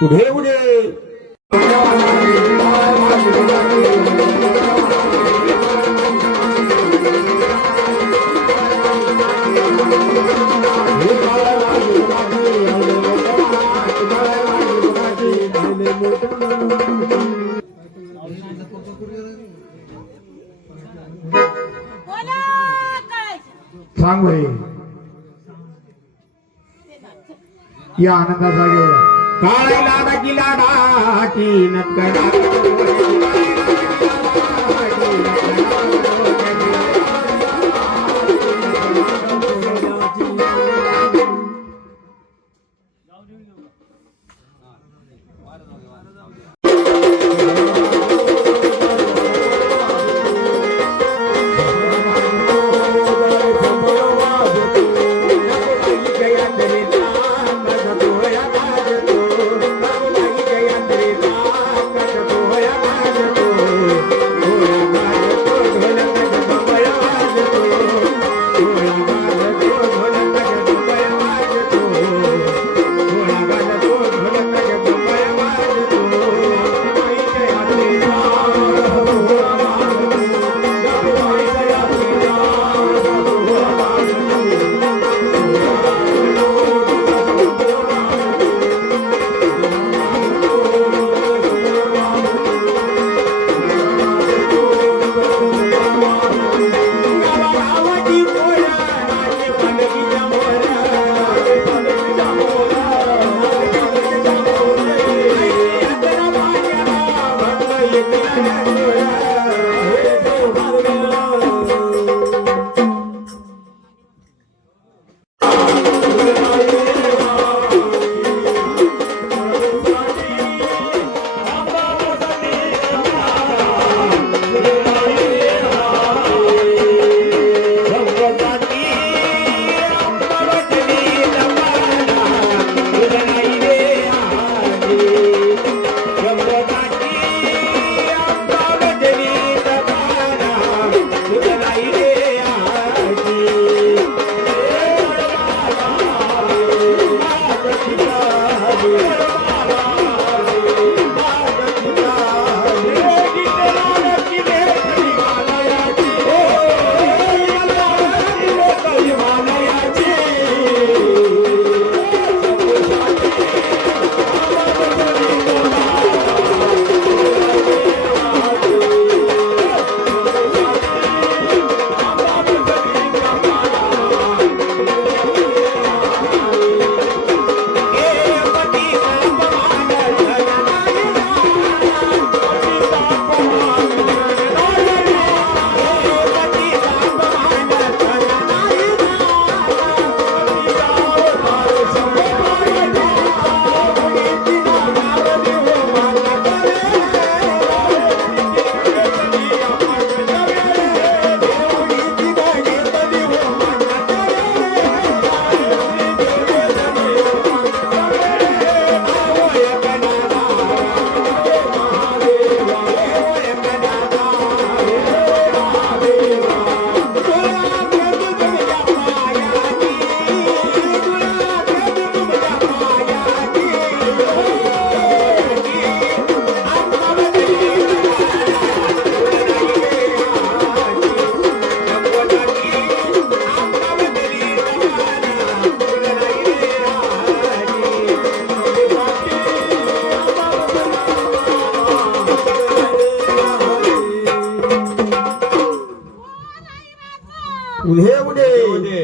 पुढे पुढे सांग रे या आनंदाचा घेऊया काळा लाडा की लाडा की नटकडा पुढे पुढे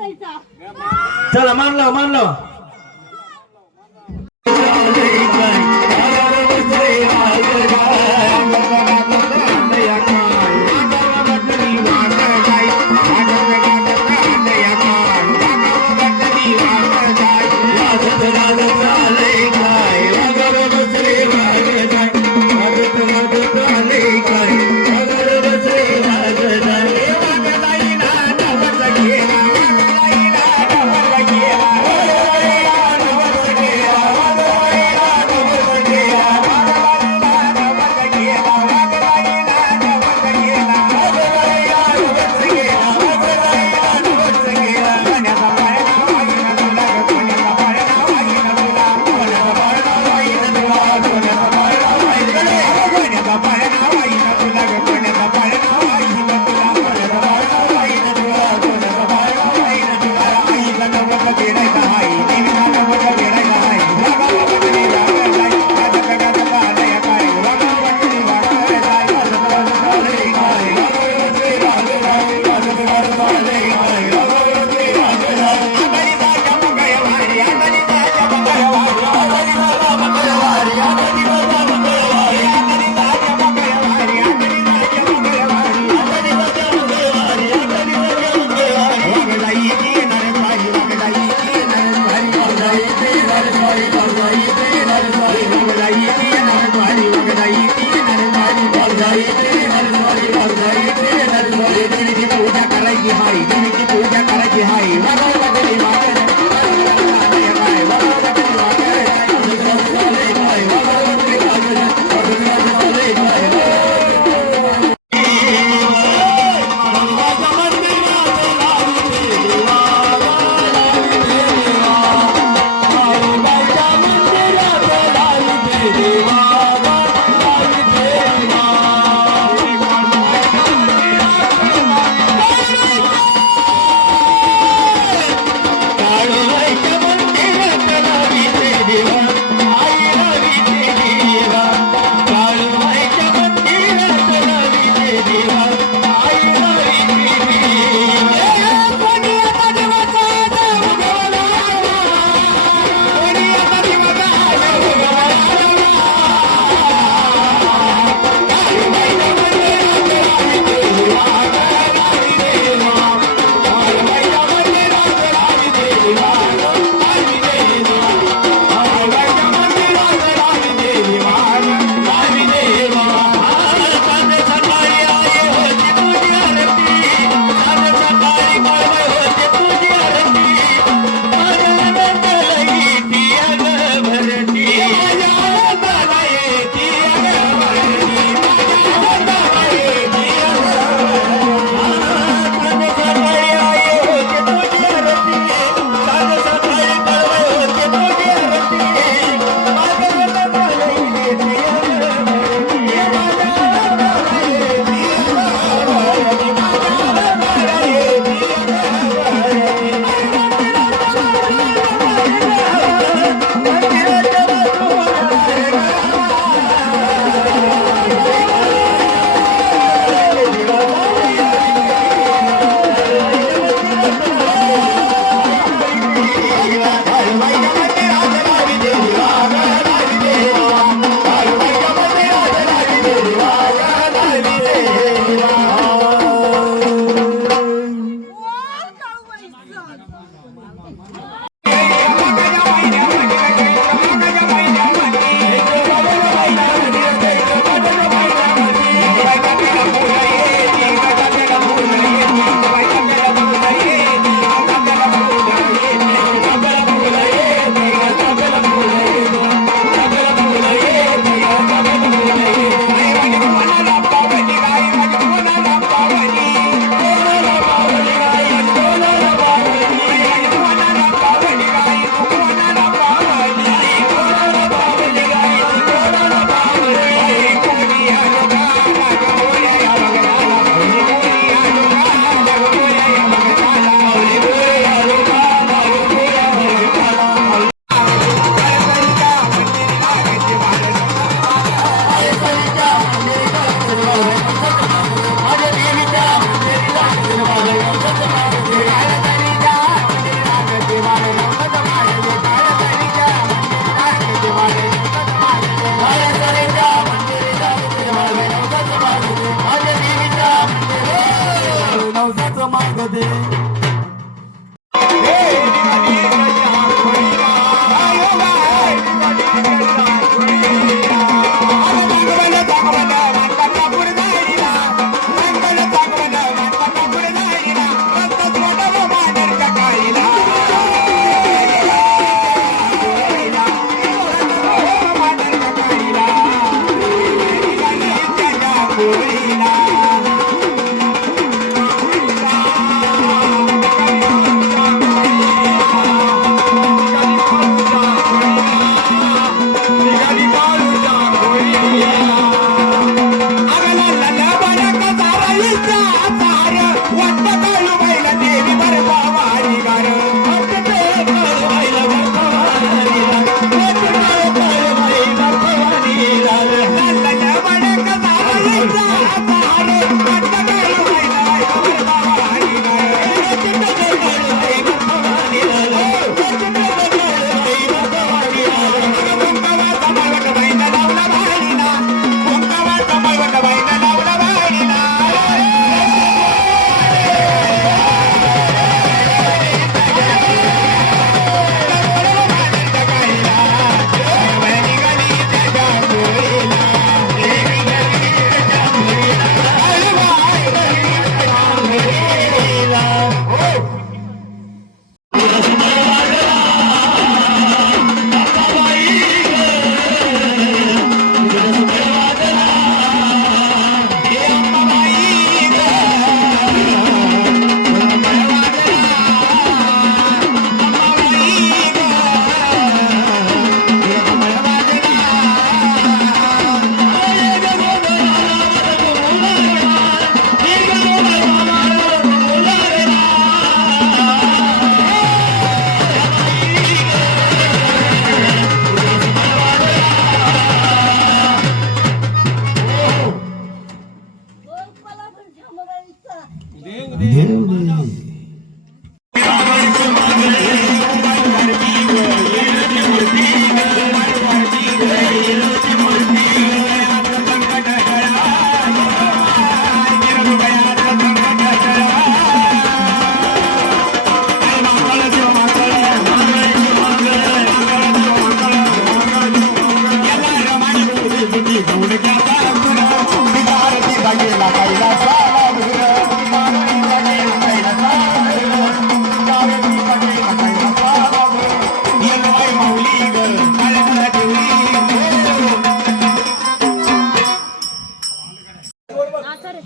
नाचायचा. चला मानलं मानलं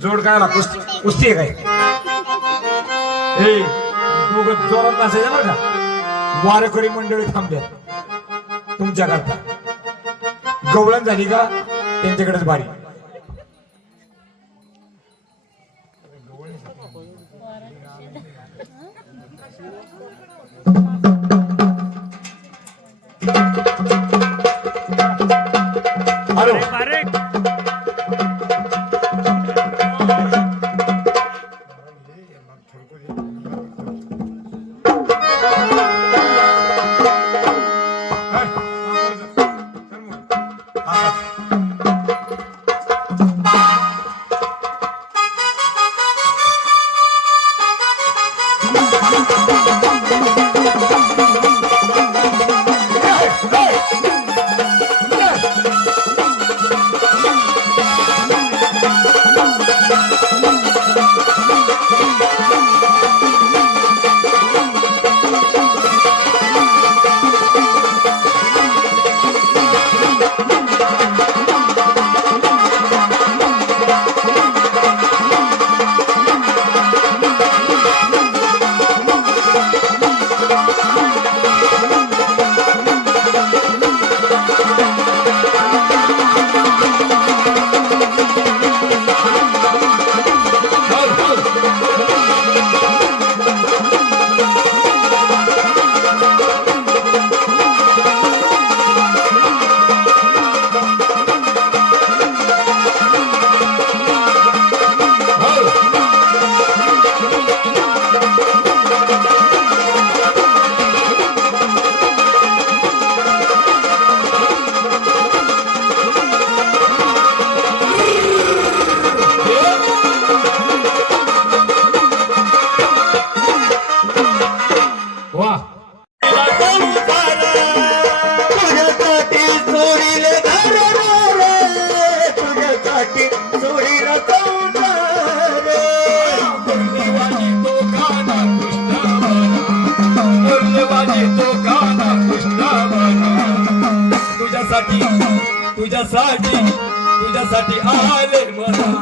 जोड काय ना कुस्ती आहे काय ए दोघं जोरात नसायचं बरं का वारेकरी मंडळी थांबल्यात तुमच्याकरता गवळण झाली का त्यांच्याकडेच बारी तुझ्यासाठी आले मला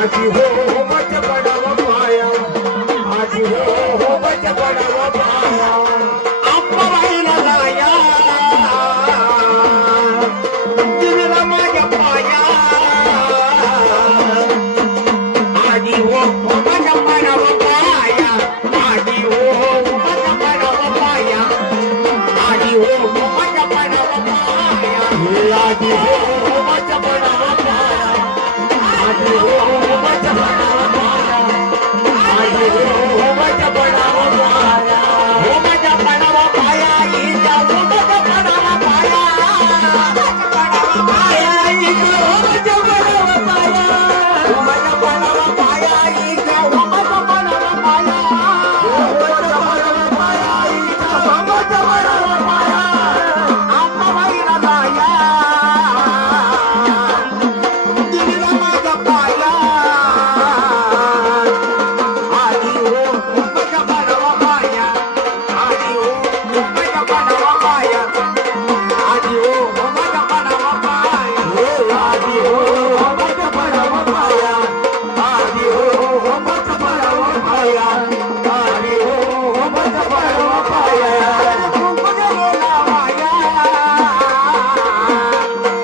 आजी हो मच पडावा पाया आजी हो मच पडावा पाया अंबाबाईला जाया दिवीला माझ्या पाया आजी हो मच पडावा पाया आजी हो मच पडावा पाया आजी हो मच पडावा पाया आजी हो मच पडावा पाया आजी हो मच पडावा पाया आजी हो मच पडावा पाया हो मच पडावा पाया इजा हो मच पडावा पाया पडावा पाया इजा हो मच पडावा पाया हो मच पडावा पाया इजा हो मच पडावा पाया हो मच पडावा पाया इजा हो मच पडावा पाया अंबाबाईला जाया दिवीला माझ्या पाया आजी हो मच पडावा पाया आजी हो मच पडावा पाया आजी हो मच पडावा पाया आजी हो मच पडावा पाया आजी हो मच पडावा पाया आजी हो मच पडावा पाया कुंभ गेलेला वाया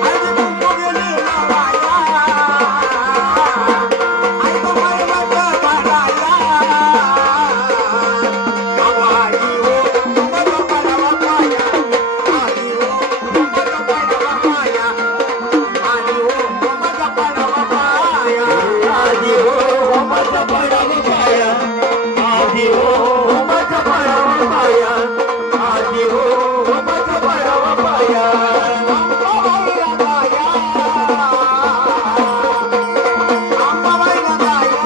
आज कुंभ गेलेला वाया आज कुंभार मत पडाया आजी हो मच पडावा पाया आजी हो मच पडावा पाया आजी हो मच पडावा पाया आजी हो मच पडावा पाया आजी हो मच पडावा पाया आजी हो मच पडावा पाया अंबाबाईला जाया अंबाबाईला जाया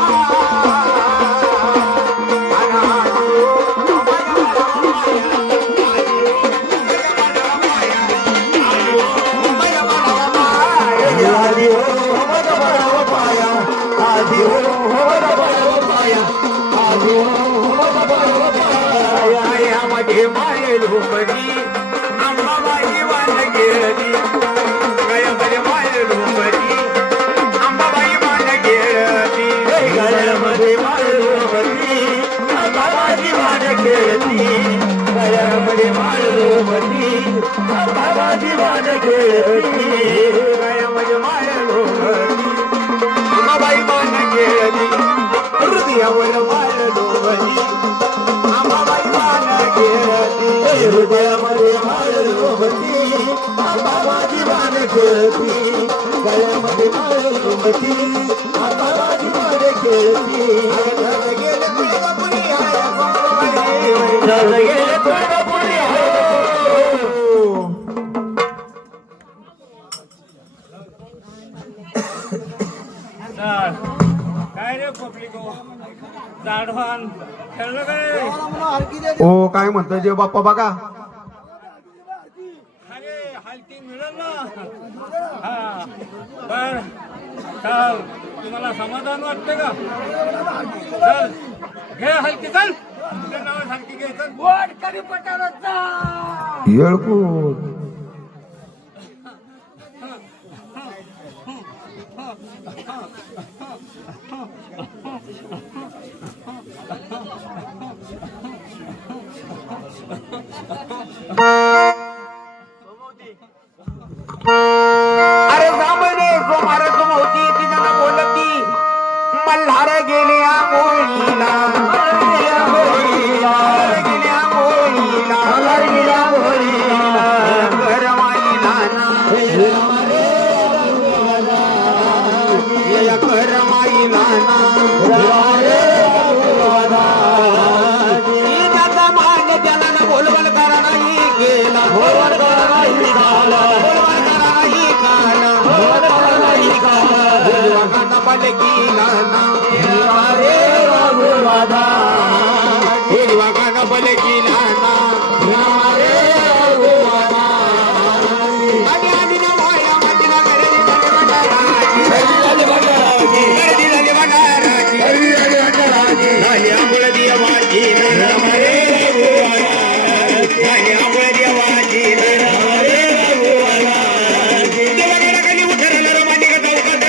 आणि आजी हो मच पडावा पाया आजी हो मच पडावा पाया आजी हो मच पडावा पाया आजी हो मच पडावा पाया आजी हो मच पडावा पाया यामध्ये मायेल हुमरी अंबाबाई वाण गेली गयामध्ये मायेल हुमरी अंबाबाई वाण गेली गयामध्ये मायेल हुमरी अंबाबाई वाण गेली गयामध्ये मायेल हुमरी अंबाबाई वाण गेली गयामध्ये मायेल हुमरी अंबाबाई वाण गेली हृदयावर मायेल हुमरी अंबाबाई वाण गेली हृदयामध्ये मायेल हुमरी अंबाबाई वाण गेली गळ्यामध्ये मायेल हुमरी अंबाबाई वाण गेली घर गेले तुळजापुरी आहे अंबाबाई घर गेले तुळजापुरी आहे काय रे पब्लिक जाडवान खेळलं काय ओ काय म्हणतोय जे बाप्पा बघा अरे हलकी मिळेल ना हा बर चल तुम्हाला समाधान वाटते का चल घे हलकी चल तुझ्या नावात हलकी घे चल बोट कधी पटारात जा येळकूट अरे सामने सोमार सोमवती तिनं बोलती मल्हार गेले आंघोळीला गेले आंघोळीला करमाईला ना करमाईला ना मान त्याला ना बोलवल करा नाही गेला बोलवल करा नाही झाला बोलवल करा नाही काना बोलवल करा नाही काना बोलवल पलकीला ना रे रघुवादा बोलवल पलकीला ना रे रघुवादा आणि आधी ना माया मधला घरी झाले बघाराजी झाले बघाराजी झाली आंघोळ दिया माझी राम रे रघुवादा झाली आंघोळ दिया माझी राम रे रघुवादा देवाकडे खाली उठरलं रोमांटिक चौकात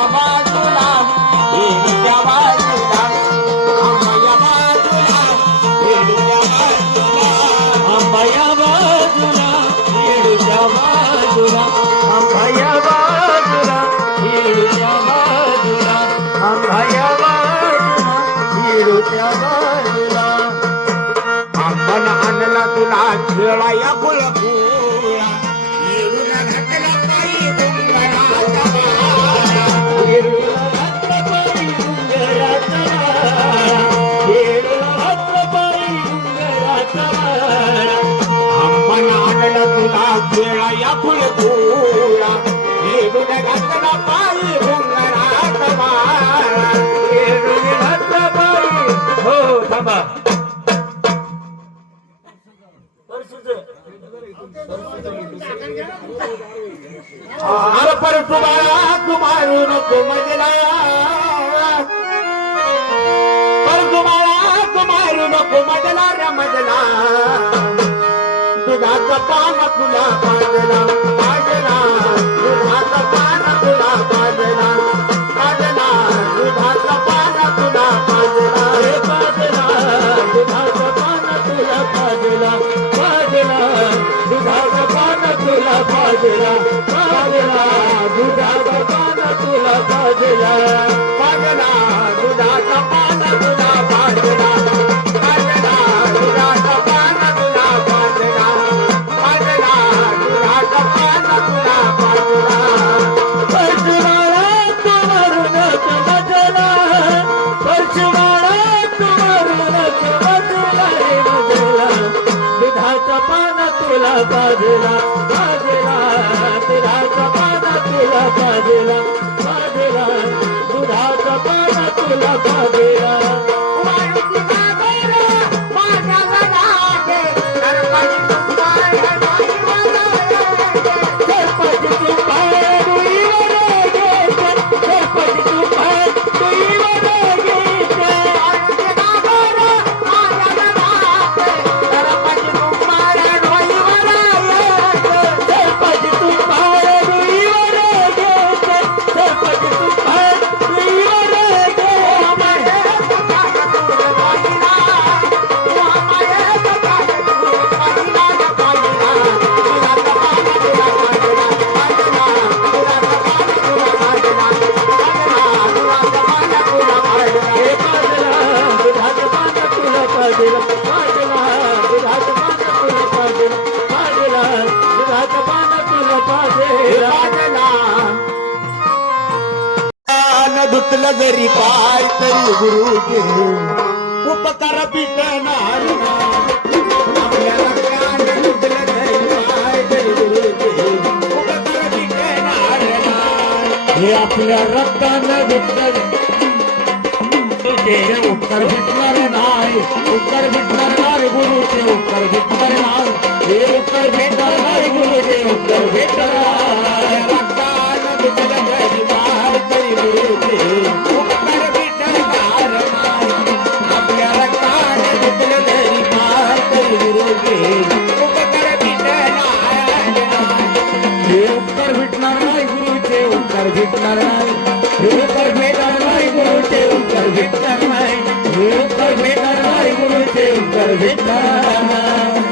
या बाजूला येडूच्या बाजूला आंबा या बाजूला येडूच्या बाजूला आंबा या बाजूला येडूच्या बाजूला आंबा या बाजूला येडूच्या बाजूला आंबा या बाजूला येडूच्या बाजूला आंबन आणला तुला खेळा या फुलफुला येडूला घातला पायी डोंगराचा माळा येडूला घातला पायी डोंगराचा माळा येडूला घातला पायी डोंगराचा माळा आंबन आणला तुला खेळा या फुलफुला येडूला घातला पायी डोंगराचा माळा येडूला घातला पायी हो थांबा अरे पर तू मारू नको मजला पर तू मारू नको मजला रे मजला दुधाचं पान तुला पाजला पाजला दुधाचं पान तुला पाजला पाजला दुधाचं पान तुला पाजला रे पाजला दुधाचं पान तुला पाजला पाजला दुधाचं पान तुला पाजला पाजला दुधाचं पान तुला पाजला पाजला दुधाचं पान तुला पाजला पाजला दुधाचं पान तुला पाजला पाजला दुधाचं पान तुला पाजला परशुराळा तू मरून तू मजला परशुराळा तू मरून तू मजला रे मजला दुधाचं पान तुला पाजला पाजला दुधाचं पान तुला पाजला पाजला दुधाचं पान तुला पाजला धुतलं जरी पाय तरी गुरुचे उपकार पिटणार आपल्याला कान धुतलं जरी पाय तरी गुरुचे उपकार पिटणार हे आपल्या रक्तानं धुतलं उत्तर भेटणार नाही उत्तर भेटणार नाही गुरुचे उत्तर भेटणार नाही हे उत्तर भेटणार नाही गुरुचे उत्तर भेटणार रक्तानं धुतलं जरी पाय तरी गुरुचे उत्तर भेटणार नाही आपल्या रक्तानं धुतलं जरी पाय तरी गुरुचे उत्तर भेटणार हे उत्तर भेटणार नाही गुरुचे उत्तर भेटणार नाही हे उत्तर भेटणार नाही गुरुचे उत्तर भेटणार नाही हे उत्तर भेटणार नाही गुरुचे उत्तर भेटणार नाही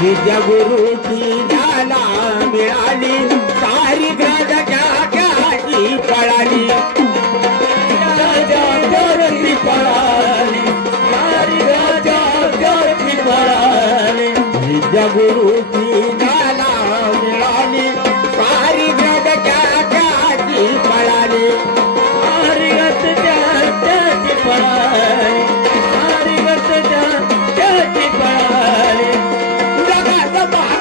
विद्या गुरुची ज्ञाना मिळाली सारी ग्रहाची पळाली राजाची पळाली सारी राजाची पळाली विद्या गुरुची ज्ञाना मिळाली सारी ग्रहाची पळाली सारी त्याची पळाली सारी त्याची पळाली जगात मान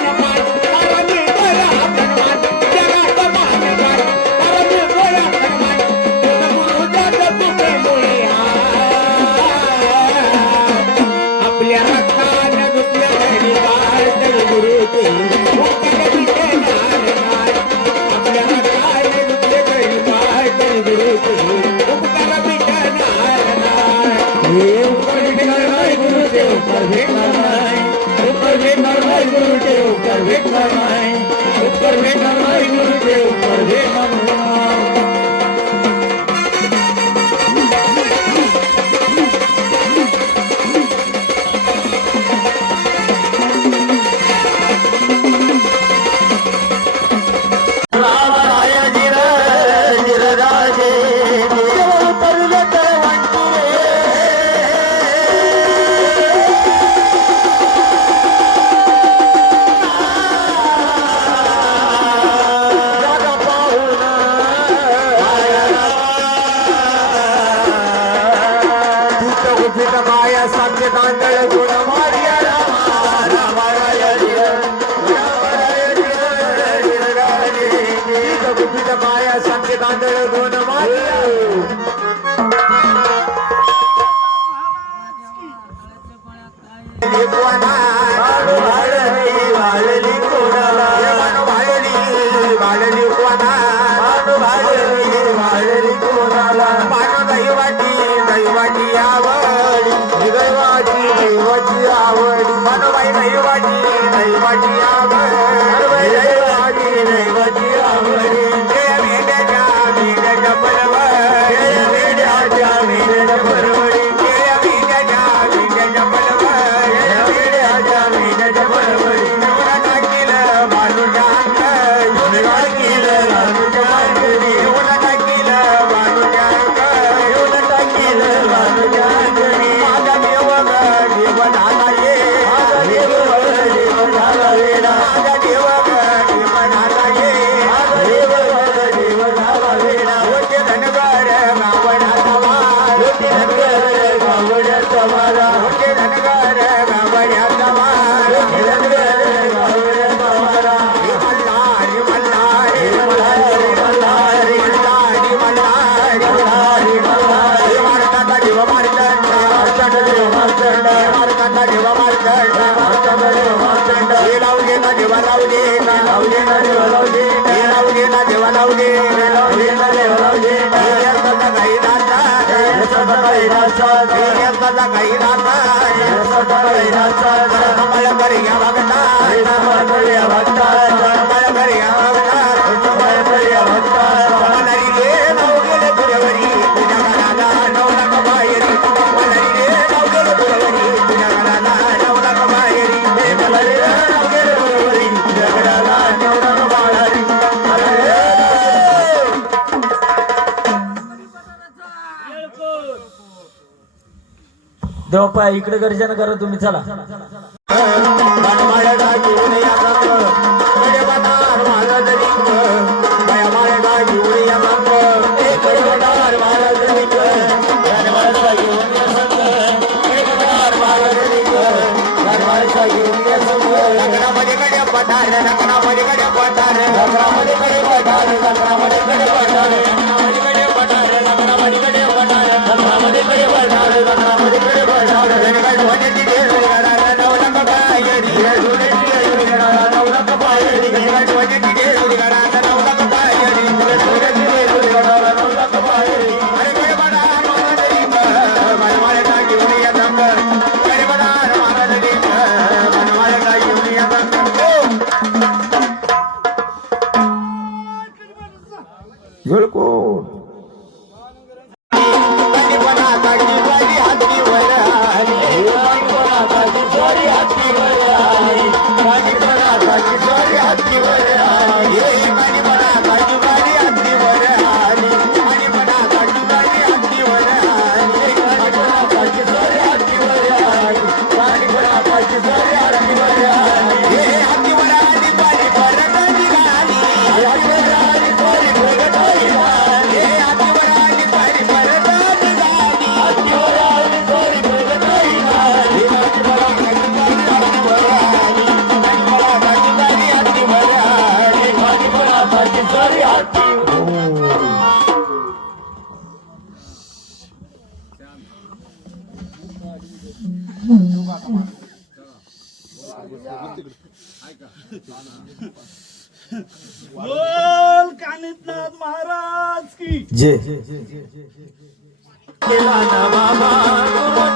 उपकार भेटणार नाही गुरुचे उपकार भेटणार नाही उपकार भेटणार नाही गुरुचे उपकार भेटणार नाही उपकार भेटणार नाही गुरुचे उपकार भेटणार नाही माया साध्य तांदळ गुण मारिया माया साध्य तांदळ गुण मारिया देवप्पा इकडे गर्जन करा तुम्ही चला बोल कानितनाथ महाराज की जय बाबा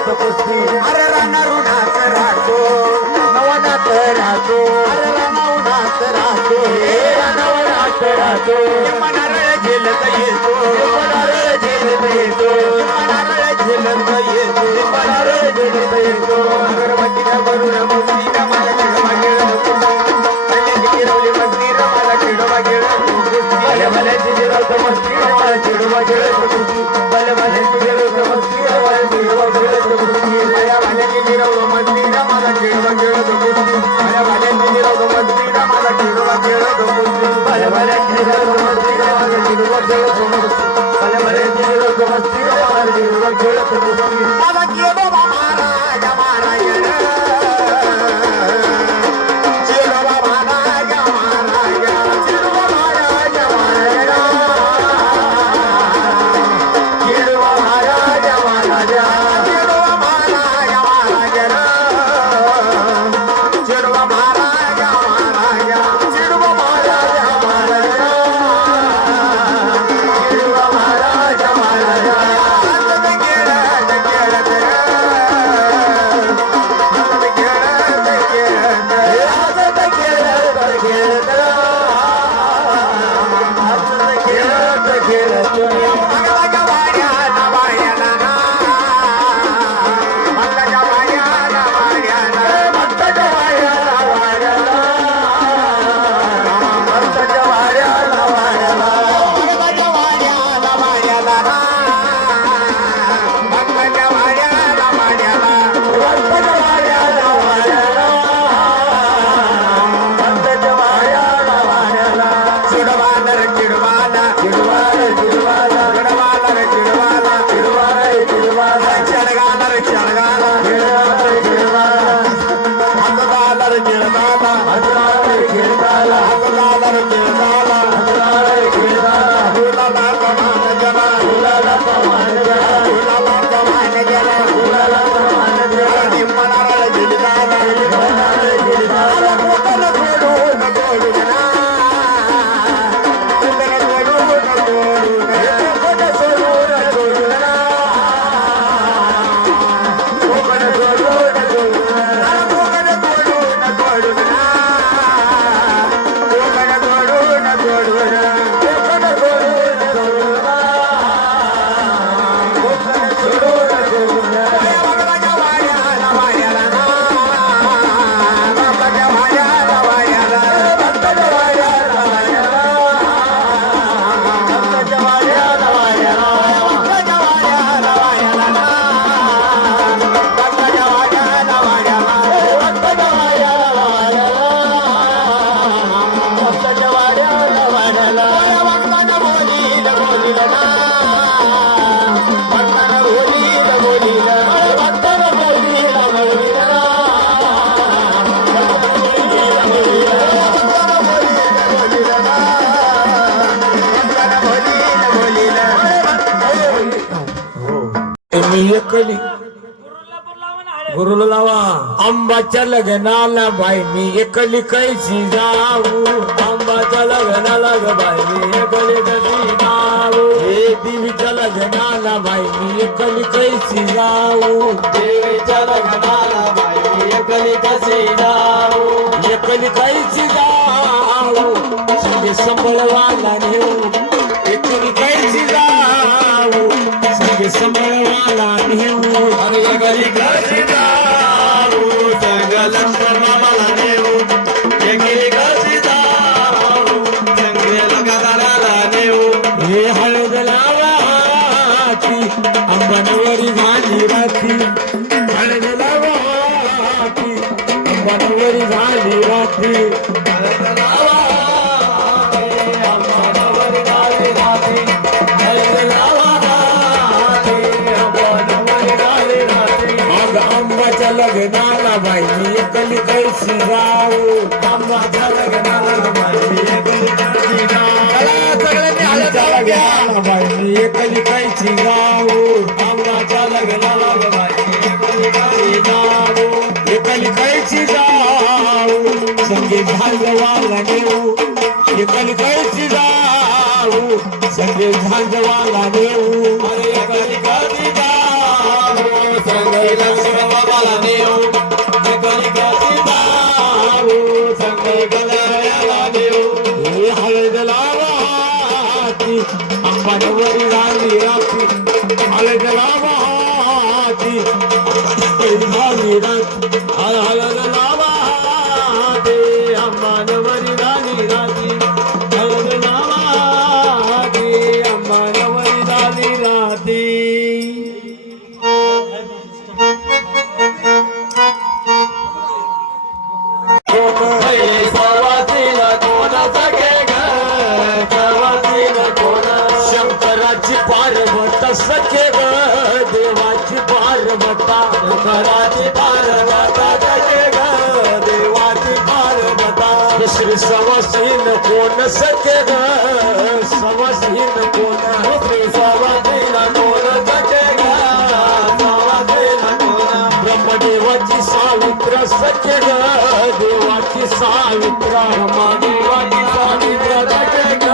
खेळत कुस्ती अरे राणा रुणात राहतो नवनाथ राहतो अरे राणा उन्हात राहतो नवनाथ राहतो मनारळ झेलत येतो नारळ झेलत येतो मनारळ झेलत येतो नारळ झेलत येतो अगरबत्तीला करून मुक्तीला माझ्या खेळवा खेळत कल्याणी गिरवली मंदिर माझा खेळवा खेळत भले भले जिरवत मस्ती मला चिडवा खेळत कुस्ती भले भले जिरवत मस्ती मला चिडवा खेळत कुस्ती माझ्या भाल्याची गिरवलं मंदिर माझा खेळवा खेळत माझ्या भाल्याची गिरवलं मंदिर माझा खेळवा खेळत भले भले जिरवत मस्ती मला चिडवा खेळत कुस्ती भले भले जिरवत मस्ती मला चिडवा खेळत कुस्ती माझा केलोबा महाराज महाराज केलोबा महाराज महाराज केलोबा महाराज महाराज चिडवा महाराज महाराजा केलोबा महाराज महाराज केलोबा महाराज महाराज चिडवा महाराज महाराजा चिडवा महाराज महाराजा एकली गुरुला लावा आंबाच्या लग्नाला बाई मी एकली कैसी जाऊ आंबाच्या लग्नाला ग बाई मी एकली कशी जाऊ हे देवीच्या लग्नाला बाई मी एकली कैसी जाऊ देवीच्या लग्नाला बाई मी एकली कशी जाऊ एकली कैसी जाऊ संगे संबळवाला नेऊ एकली कैसी जाऊ संगे संबळवाला नेऊ अरे एकली कैसी जाऊ संग संबळवाला नेऊ एकली कैसी जाऊ संगे लग्नाला नेऊ हे हळद लावाची अंबनवरी झाली राती हळद लावाची अंबनवरी झाली राती हळद लावाची अंबनवरी झाली राती हळद लावाची अंबनवरी झाली राती मग आंबाच्या लग्नाला बाई मी एकली कैसी जाऊ आंबाच्या लग्नाला बाई मी एकली कैसी जाऊ बाई मी एकली कैसी जाऊ आंबाच्या लग्नाला बाई मी एकली कैसी जाऊ एकली कैसी जाऊ संगे झांजवाला नेऊ एकली कैसी जाऊ संगे झांजवाला नेऊ अरे एकली कैसी जाऊ संगे राती झाली रात हल हल लावा ते अंबानवरी झाली राती हल लावा ते अंबानवरी झाली राती शंकराची पार्वता सखे ग देवाची पार्वता शंकराची पार्वता सखे ग देवाची पार्वता श्री सवासीन कोण सखे ग सवासीन कोण श्री सवासीन कोण सखे ग सवासीन कोण ब्रह्मदेवाची सावित्र सखे ग देवाची सावित्रा ब्रह्मदेवाची सावित्र सखे ग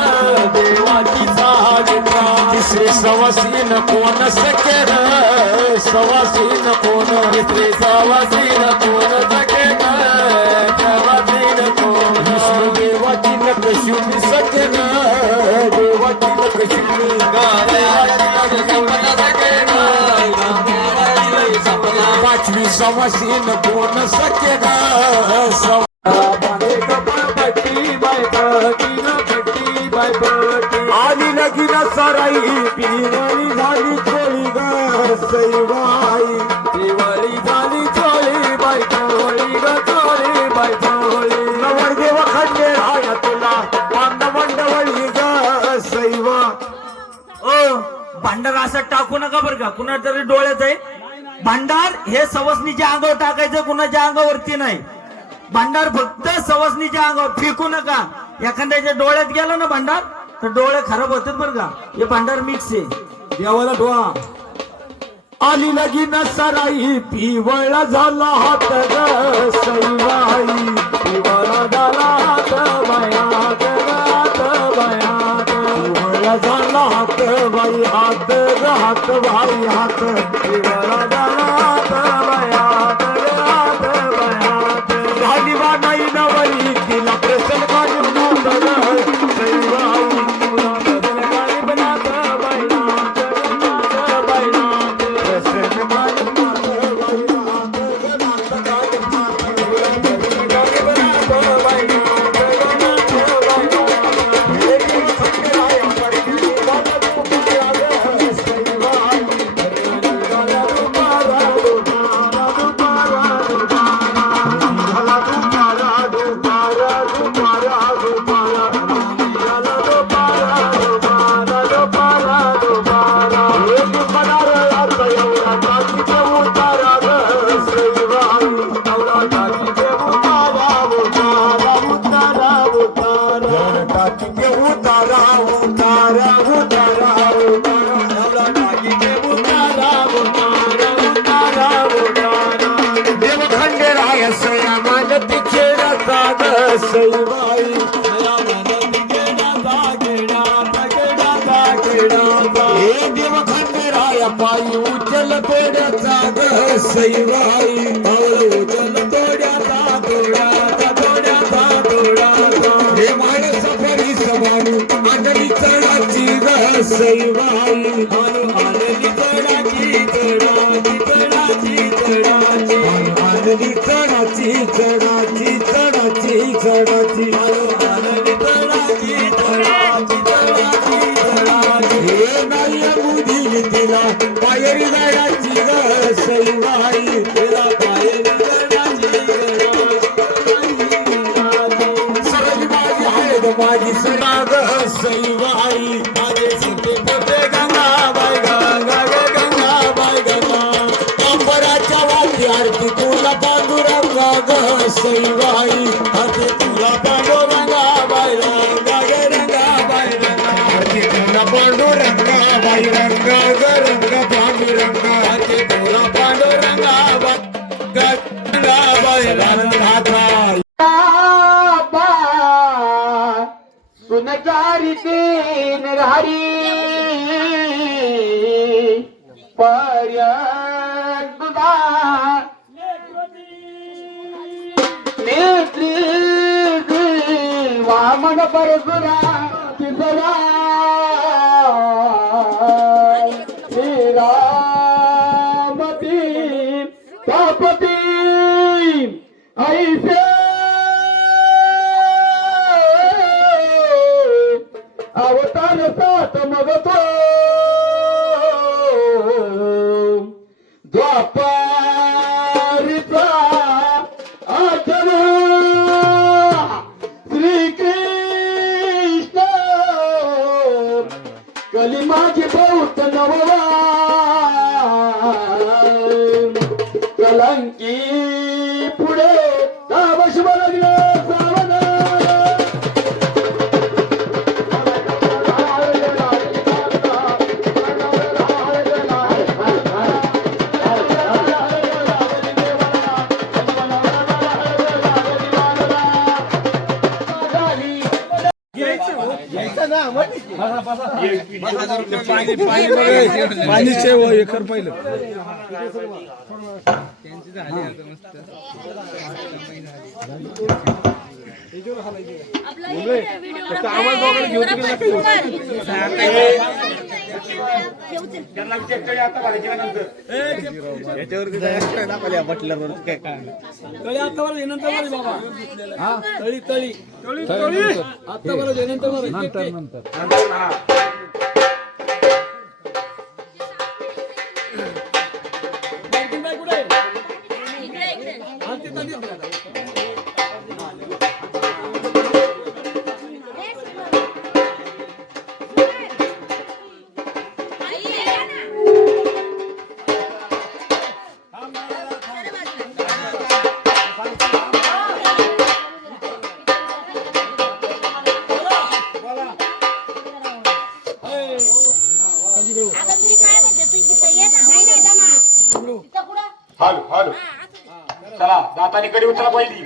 देवाची सावित्रा तिसरे सवासीन कोण सखे ग सवासीन कोण तिसरे सवासीन कोण सखे ग सवासीन कोण विष्णू देवाची नकशिवनी सखे ग देवाची नकशिवनी पाचवी सवासीन कोण सखे ग आली लगीन सराई पिवळी झाली चोळी ग सईबाई पिवळी झाली चोळी बाई चोळी ग चोळी बाई चोळी नवरदेव खंडे राया तुला मंडवळी ग सईबा ओ भांडार असं टाकू नका बरं का कुणा तरी डोळ्यात आहे भांडार हे सवसनीच्या अंगावर टाकायचं कुणाच्या अंगावरती नाही भांडार फक्त सवसनीच्या अंगावर फेकू नका एखाद्याच्या डोळ्यात गेला ना भांडार तर डोळे खराब होतात बरं का हे भांडार मिक्स आहे देवाला ठोवा आली लगीन सराई पिवळा झाला हात ग सईबाई पिवळा झाला हात बायात हात बायात पिवळा झाला हात बाई हात ग हात बाई हात पिवळा झाला हात बायात हात बायात झाली बा नाही नवरी तिला प्रसन्न काढून सईबाई तुला प्रसन्न काढी बनात बाईनात बाईनात प्रसन्न काढी पायी उचल तोड्याचा ग सईबाई पावलं उचल तोड्याचा तोड्याचा तोड्याचा तोड्याचा हे माळ सफरी सवारू आंधळी चढाची ग सईबाई आंधळी चढाची चढाची चढाची चढाची आंधळी चढाची चढाची चढाची चढाची आंधळी चढाची चढाची चढाची चढाची हे नाही बुधी तिला पायरी गाडाची ग सईबाई तिला पायरी गाडाची सरली माझी आहे ग माझी सणा ग सईबाई माझे सुटे पोटे गंगाबाई गंगा ग गंगाबाई गंगा अंबराच्या वाटी आरती तुला पांडुरंगा ग सईबाई आरती तुला पांडुरंगाबाई रंगा ग रंगाबाई रंगा आरती तुला पांडुरंगा बाई रंगा ग रंगा पांडुरंगा आरती तुला पांडुरंगा बाई रंगा सुनचारी तीन हरी पर्यंत वामन परशुरा तिसरा श्रीरामती प्रजापती ऐसे अवतार सात मग तो द्वापारीचा आचरण श्रीकृष्ण कली माझी बहुत नववा कलंकी पुढे दावश लागलं सावध त्यांना चेक करी आता भरायची का नंतर हा. हॅलो हॅलो चला दाताने कडी उचला पहिली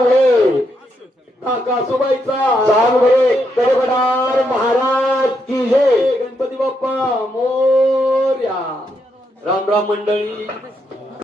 चांगले कासूबाईचा चांगले कडकडार महाराज की जय. गणपती बाप्पा मोरया. राम राम मंडळी.